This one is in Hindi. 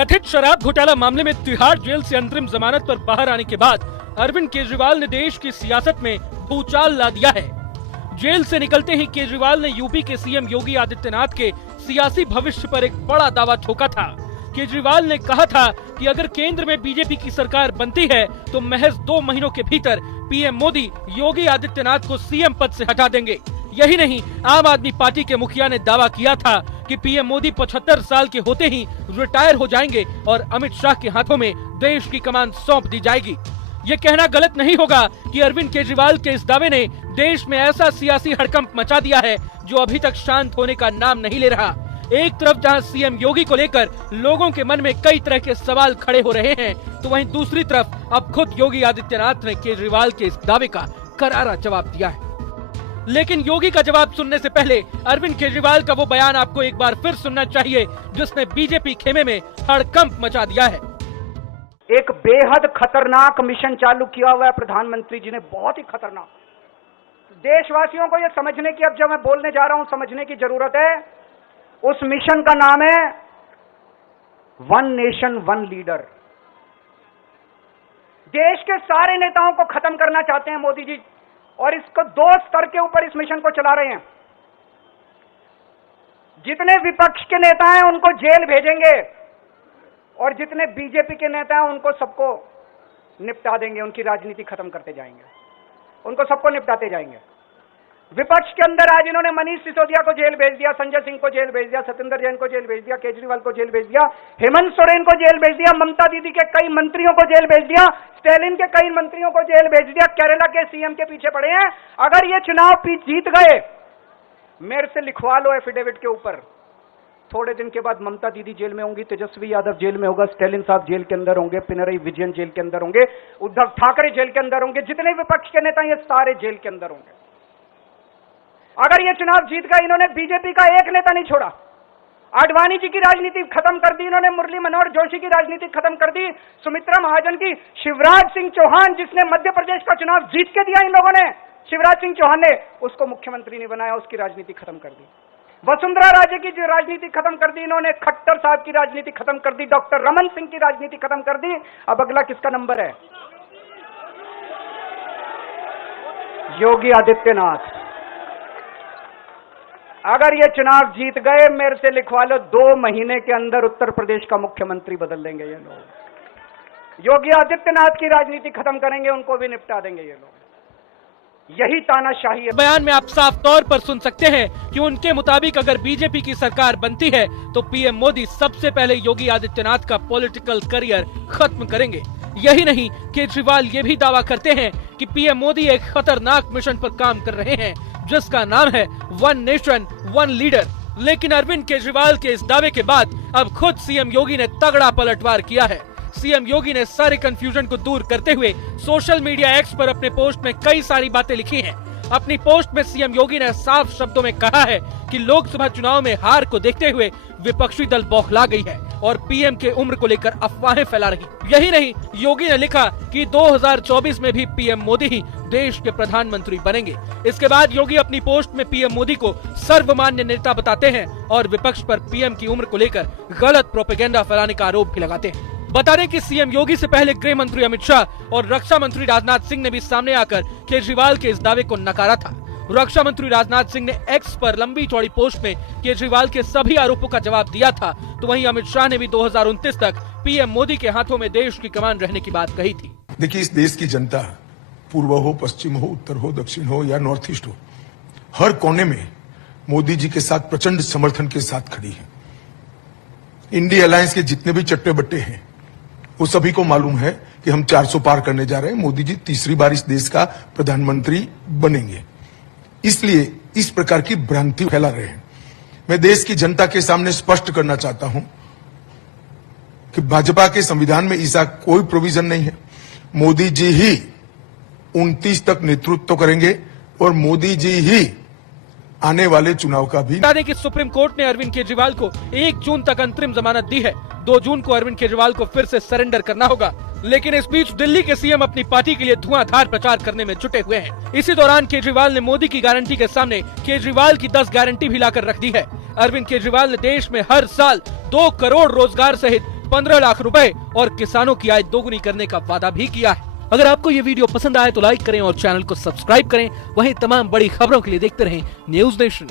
कथित शराब घोटाला मामले में तिहाड़ जेल से अंतरिम जमानत पर बाहर आने के बाद अरविंद केजरीवाल ने देश की सियासत में भूचाल ला दिया है। जेल से निकलते ही केजरीवाल ने यूपी के सीएम योगी आदित्यनाथ के सियासी भविष्य पर एक बड़ा दावा ठोका था। केजरीवाल ने कहा था कि अगर केंद्र में बीजेपी की सरकार बनती है तो महज 2 महीनों के भीतर पीएम मोदी योगी आदित्यनाथ को सीएम पद से हटा देंगे। यही नहीं, आम आदमी पार्टी के मुखिया ने दावा किया था कि पीएम मोदी 75 साल के होते ही रिटायर हो जाएंगे और अमित शाह के हाथों में देश की कमान सौंप दी जाएगी। ये कहना गलत नहीं होगा कि अरविंद केजरीवाल के इस दावे ने देश में ऐसा सियासी हड़कंप मचा दिया है जो अभी तक शांत होने का नाम नहीं ले रहा। एक तरफ जहां सीएम योगी को लेकर लोगों के मन में कई तरह के सवाल खड़े हो रहे हैं, तो वहीं दूसरी तरफ अब खुद योगी आदित्यनाथ ने केजरीवाल के इस दावे का करारा जवाब दिया है। लेकिन योगी का जवाब सुनने से पहले अरविंद केजरीवाल का वो बयान आपको एक बार फिर सुनना चाहिए जिसने बीजेपी खेमे में हड़कंप मचा दिया है। एक बेहद खतरनाक मिशन चालू किया हुआ है प्रधानमंत्री जी ने, बहुत ही खतरनाक। देशवासियों को यह समझने की, अब जब मैं बोलने जा रहा हूं, समझने की जरूरत है। उस मिशन का नाम है वन नेशन वन लीडर। देश के सारे नेताओं को खत्म करना चाहते हैं मोदी जी, और इसको 2 स्तर के ऊपर इस मिशन को चला रहे हैं। जितने विपक्ष के नेता हैं उनको जेल भेजेंगे, और जितने बीजेपी के नेता हैं उनको सबको निपटा देंगे, उनकी राजनीति खत्म करते जाएंगे, उनको सबको निपटाते जाएंगे। विपक्ष के अंदर आज इन्होंने मनीष सिसोदिया को जेल भेज दिया, संजय सिंह को जेल भेज दिया, सत्येंद्र जैन को जेल भेज दिया, केजरीवाल को जेल भेज दिया, हेमंत सोरेन को जेल भेज दिया, ममता दीदी के कई मंत्रियों को जेल भेज दिया, स्टैलिन के कई मंत्रियों को जेल भेज दिया, केरला के सीएम के पीछे पड़े हैं। अगर ये चुनाव जीत गए, मेरे से लिखवा लो एफिडेविट के ऊपर, थोड़े दिन के बाद ममता दीदी जेल में होंगी, तेजस्वी यादव जेल में होगा, स्टैलिन साहब जेल के अंदर होंगे, पिनरई विजयन जेल के अंदर होंगे, उद्धव ठाकरे जेल के अंदर होंगे, जितने विपक्ष के नेता ये सारे जेल के अंदर होंगे। अगर ये चुनाव जीत गए, इन्होंने बीजेपी का एक नेता नहीं छोड़ा। आडवाणी जी की राजनीति खत्म कर दी इन्होंने, मुरली मनोहर जोशी की राजनीति खत्म कर दी, सुमित्रा महाजन की, शिवराज सिंह चौहान जिसने मध्य प्रदेश का चुनाव जीत के दिया इन लोगों ने, शिवराज सिंह चौहान ने उसको मुख्यमंत्री नहीं बनाया, उसकी राजनीति खत्म कर दी। वसुंधरा राजे की जो राजनीति खत्म कर दी इन्होंने, खट्टर साहब की राजनीति खत्म कर दी, डॉक्टर रमन सिंह की राजनीति खत्म कर दी। अब अगला किसका नंबर है? योगी आदित्यनाथ। अगर ये चुनाव जीत गए, मेरे से लिखवा लो, 2 महीने के अंदर उत्तर प्रदेश का मुख्यमंत्री बदल देंगे ये लोग। योगी आदित्यनाथ की राजनीति खत्म करेंगे, उनको भी निपटा देंगे ये लोग। यही तानाशाही है। बयान में आप साफ तौर पर सुन सकते हैं कि उनके मुताबिक अगर बीजेपी की सरकार बनती है तो पीएम मोदी सबसे पहले योगी आदित्यनाथ का पॉलिटिकल करियर खत्म करेंगे। यही नहीं, केजरीवाल ये भी दावा करते हैं कि पीएम मोदी एक खतरनाक मिशन पर काम कर रहे हैं जिसका नाम है वन नेशन वन लीडर। लेकिन अरविंद केजरीवाल के इस दावे के बाद अब खुद सीएम योगी ने तगड़ा पलटवार किया है। सीएम योगी ने सारे कंफ्यूजन को दूर करते हुए सोशल मीडिया एक्स पर अपने पोस्ट में कई सारी बातें लिखी हैं। अपनी पोस्ट में सीएम योगी ने साफ शब्दों में कहा है कि लोकसभा चुनाव में हार को देखते हुए विपक्षी दल बौखला गई है और पीएम के उम्र को लेकर अफवाहें फैला रही। यही नहीं, योगी ने लिखा कि 2024 में भी पीएम मोदी ही देश के प्रधानमंत्री बनेंगे। इसके बाद योगी अपनी पोस्ट में पीएम मोदी को सर्वमान्य नेता बताते हैं और विपक्ष पर पीएम की उम्र को लेकर गलत प्रोपेगेंडा फैलाने का आरोप भी लगाते हैं। बता दें कि सीएम योगी से पहले गृह मंत्री अमित शाह और रक्षा मंत्री राजनाथ सिंह ने भी सामने आकर केजरीवाल के इस दावे को नकारा था। रक्षा मंत्री राजनाथ सिंह ने एक्स पर लंबी चौड़ी पोस्ट में केजरीवाल के सभी आरोपों का जवाब दिया था, तो वहीं अमित शाह ने भी 2029 तक पीएम मोदी के हाथों में देश की कमान रहने की बात कही थी। देखिए, इस देश की जनता, पूर्व हो, पश्चिम हो, उत्तर हो, दक्षिण हो या नॉर्थ ईस्ट हो, हर कोने में मोदी जी के साथ प्रचंड समर्थन के साथ खड़ी है। इंडिया अलायंस के जितने भी चट्टे बट्टे हैं वो सभी को मालूम है कि हम 400 पार करने जा रहे हैं, मोदी जी तीसरी बार इस देश का प्रधानमंत्री बनेंगे। इसलिए इस प्रकार की भ्रांति फैला रहे हैं। मैं देश की जनता के सामने स्पष्ट करना चाहता हूं कि भाजपा के संविधान में ऐसा कोई प्रोविजन नहीं है। मोदी जी ही 29 तक नेतृत्व करेंगे और मोदी जी ही आने वाले चुनाव का भी। बता दें कि सुप्रीम कोर्ट ने अरविंद केजरीवाल को 1 जून तक अंतरिम जमानत दी है। 2 जून को अरविंद केजरीवाल को फिर से सरेंडर करना होगा। लेकिन इस बीच दिल्ली के सीएम अपनी पार्टी के लिए धुआंधार प्रचार करने में जुटे हुए हैं। इसी दौरान केजरीवाल ने मोदी की गारंटी के सामने केजरीवाल की 10 गारंटी भी लाकर रख दी है। अरविंद केजरीवाल ने देश में हर साल 2 करोड़ रोजगार सहित 15 लाख रुपए और किसानों की आय दोगुनी करने का वादा भी किया है। अगर आपको ये वीडियो पसंद आए तो लाइक करें और चैनल को सब्सक्राइब करें। वहीं तमाम बड़ी खबरों के लिए देखते रहें न्यूज़ नेशन।